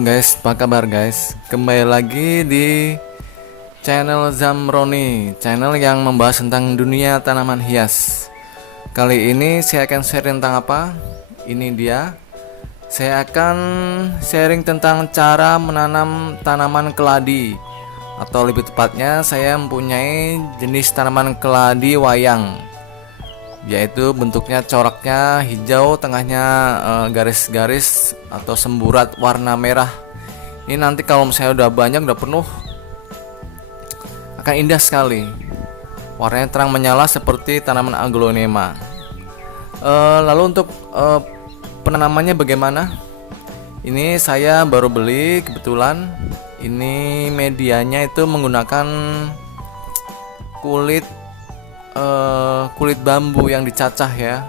Halo guys, apa kabar guys? Kembali lagi di channel Zamroni, channel yang membahas tentang dunia tanaman hias. Kali ini saya akan sharing tentang apa? Ini dia. Saya akan sharing tentang cara menanam tanaman keladi, atau lebih tepatnya saya mempunyai jenis tanaman keladi wayang, yaitu bentuknya coraknya hijau, tengahnya garis-garis atau semburat warna merah. Ini nanti kalau misalnya udah banyak, udah penuh, akan indah sekali. Warnanya terang menyala seperti tanaman aglonema. Lalu untuk penanamannya bagaimana? Ini saya baru beli kebetulan. Ini medianya itu menggunakan kulit bambu yang dicacah ya.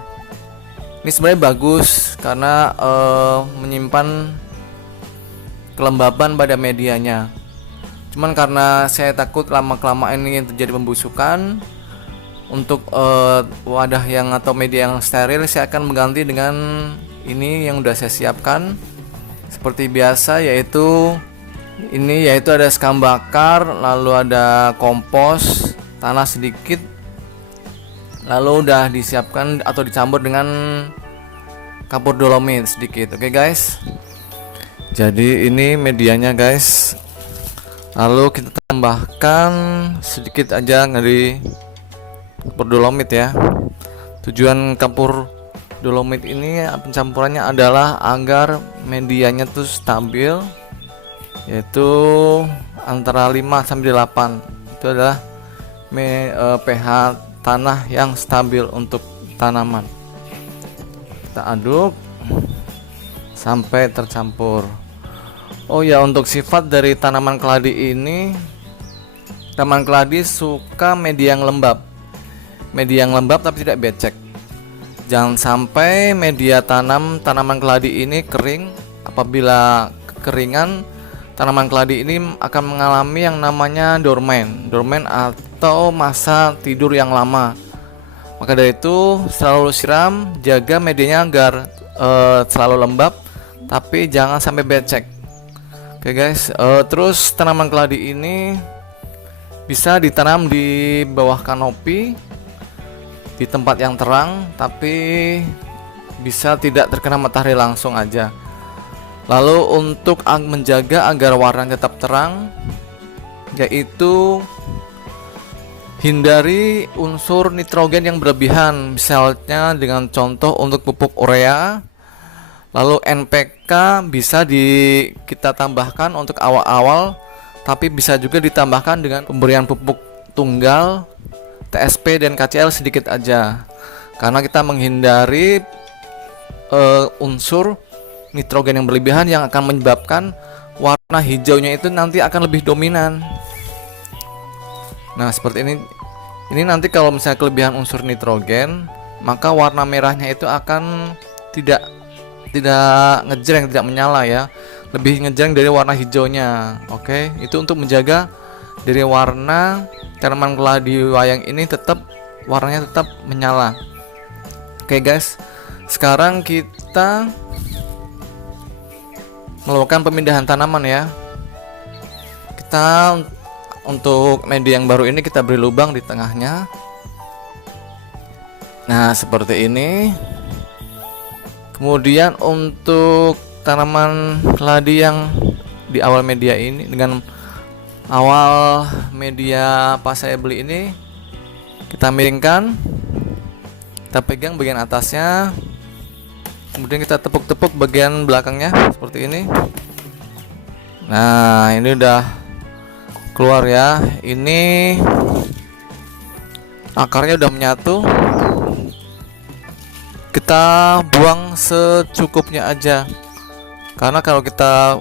Ini sebenarnya bagus karena menyimpan kelembaban pada medianya. Cuman karena saya takut lama-kelamaan ini terjadi pembusukan, untuk wadah yang atau media yang steril saya akan mengganti dengan ini yang udah saya siapkan seperti biasa, yaitu ada sekam bakar, lalu ada kompos, tanah sedikit, lalu udah disiapkan atau dicampur dengan kapur dolomit sedikit. Oke guys, jadi ini medianya guys, lalu kita tambahkan sedikit aja dari kapur dolomit ya. Tujuan kapur dolomit ini pencampurannya adalah agar medianya tuh stabil, yaitu antara 5 sampai 8. Itu adalah pH tanah yang stabil untuk tanaman. Kita aduk sampai tercampur. Oh ya, untuk sifat dari tanaman keladi ini, tanaman keladi suka media yang lembab. Media yang lembab tapi tidak becek. Jangan sampai media tanaman keladi ini kering. Apabila kekeringan, tanaman keladi ini akan mengalami yang namanya dorman atau masa tidur yang lama. Maka dari itu selalu siram, jaga medianya agar selalu lembab tapi jangan sampai becek. Oke guys, terus tanaman keladi ini bisa ditanam di bawah kanopi, di tempat yang terang, tapi bisa tidak terkena matahari langsung aja. Lalu untuk menjaga agar warna tetap terang, yaitu hindari unsur nitrogen yang berlebihan, misalnya dengan contoh untuk pupuk urea. Lalu NPK bisa kita tambahkan untuk awal-awal, tapi bisa juga ditambahkan dengan pemberian pupuk tunggal, TSP dan KCl sedikit aja, karena kita menghindari unsur nitrogen yang berlebihan yang akan menyebabkan warna hijaunya itu nanti akan lebih dominan. Nah seperti ini. Ini nanti kalau misalnya kelebihan unsur nitrogen, maka warna merahnya itu akan tidak ngejreng, tidak menyala ya, lebih ngejreng dari warna hijaunya. Oke, itu untuk menjaga dari warna tanaman keladi wayang ini warnanya tetap menyala. Oke guys, sekarang kita melakukan pemindahan tanaman ya. Kita untuk media yang baru ini kita beri lubang di tengahnya. Nah seperti ini. Kemudian untuk tanaman keladi yang di awal media ini, dengan awal media pas saya beli ini, kita miringkan, kita pegang bagian atasnya, kemudian kita tepuk-tepuk bagian belakangnya seperti ini. Nah ini udah keluar ya, ini akarnya udah menyatu. Kita buang secukupnya aja, karena kalau kita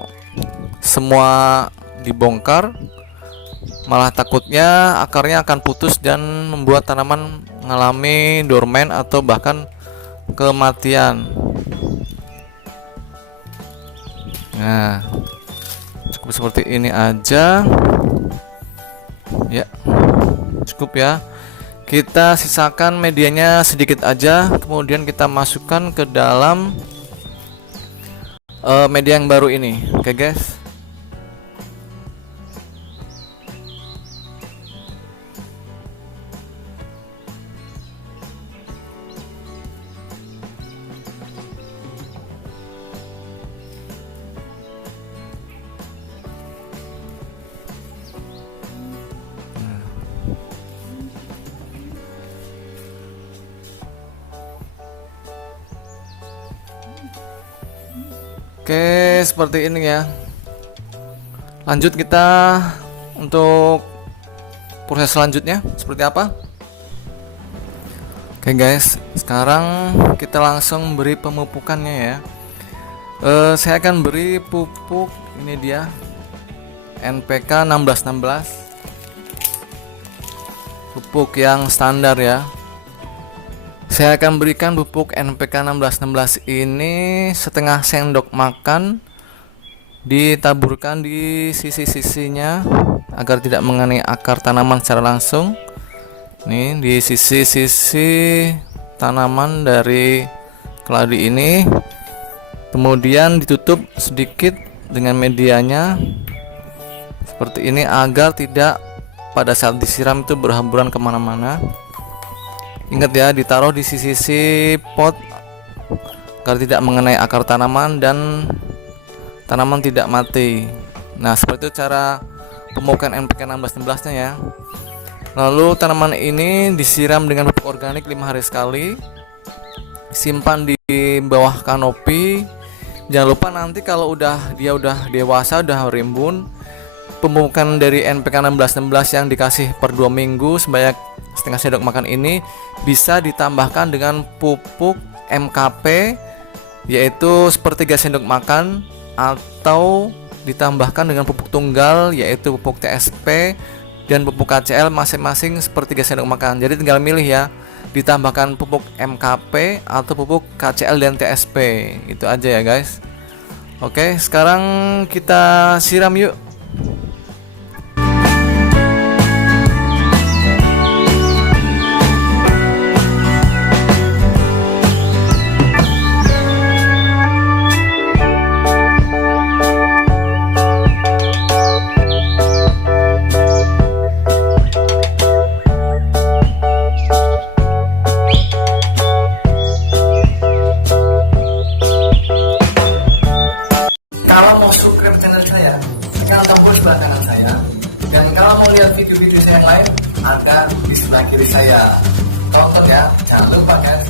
semua dibongkar, malah takutnya akarnya akan putus dan membuat tanaman mengalami dorman atau bahkan kematian. Nah cukup seperti ini aja ya, cukup ya. Kita sisakan medianya sedikit aja, kemudian kita masukkan ke dalam media yang baru ini. Oke guys. Oke, seperti ini ya. Lanjut kita untuk proses selanjutnya seperti apa? Oke guys, sekarang kita langsung beri pemupukannya ya. Saya akan beri pupuk, ini dia NPK 1616, pupuk yang standar ya. Saya akan berikan pupuk NPK 1616 ini setengah sendok makan, ditaburkan di sisi-sisinya agar tidak mengenai akar tanaman secara langsung. Nih di sisi-sisi tanaman dari keladi ini. Kemudian ditutup sedikit dengan medianya seperti ini agar tidak pada saat disiram itu berhamburan kemana-mana. Ingat ya, ditaruh di sisi-sisi pot agar tidak mengenai akar tanaman dan tanaman tidak mati. Nah, seperti itu cara pemupukan NPK 1616 nya ya. Lalu tanaman ini disiram dengan pupuk organik 5 hari sekali. Simpan di bawah kanopi. Jangan lupa nanti kalau dia udah dewasa, udah rimbun, pemupukan dari NPK 1616 yang dikasih per 2 minggu sebanyak setengah sendok makan ini bisa ditambahkan dengan pupuk MKP, yaitu sepertiga sendok makan, atau ditambahkan dengan pupuk tunggal yaitu pupuk TSP dan pupuk KCL masing-masing sepertiga sendok makan. Jadi tinggal milih ya, ditambahkan pupuk MKP atau pupuk KCL dan TSP. Itu aja ya guys. Oke, sekarang kita siram yuk. Kalau mau subscribe channel saya, tekan tombol sebelah kanan saya. Dan kalau mau lihat video-video saya yang lain, ada di sebelah kiri saya. Tonton ya, jangan lupa guys.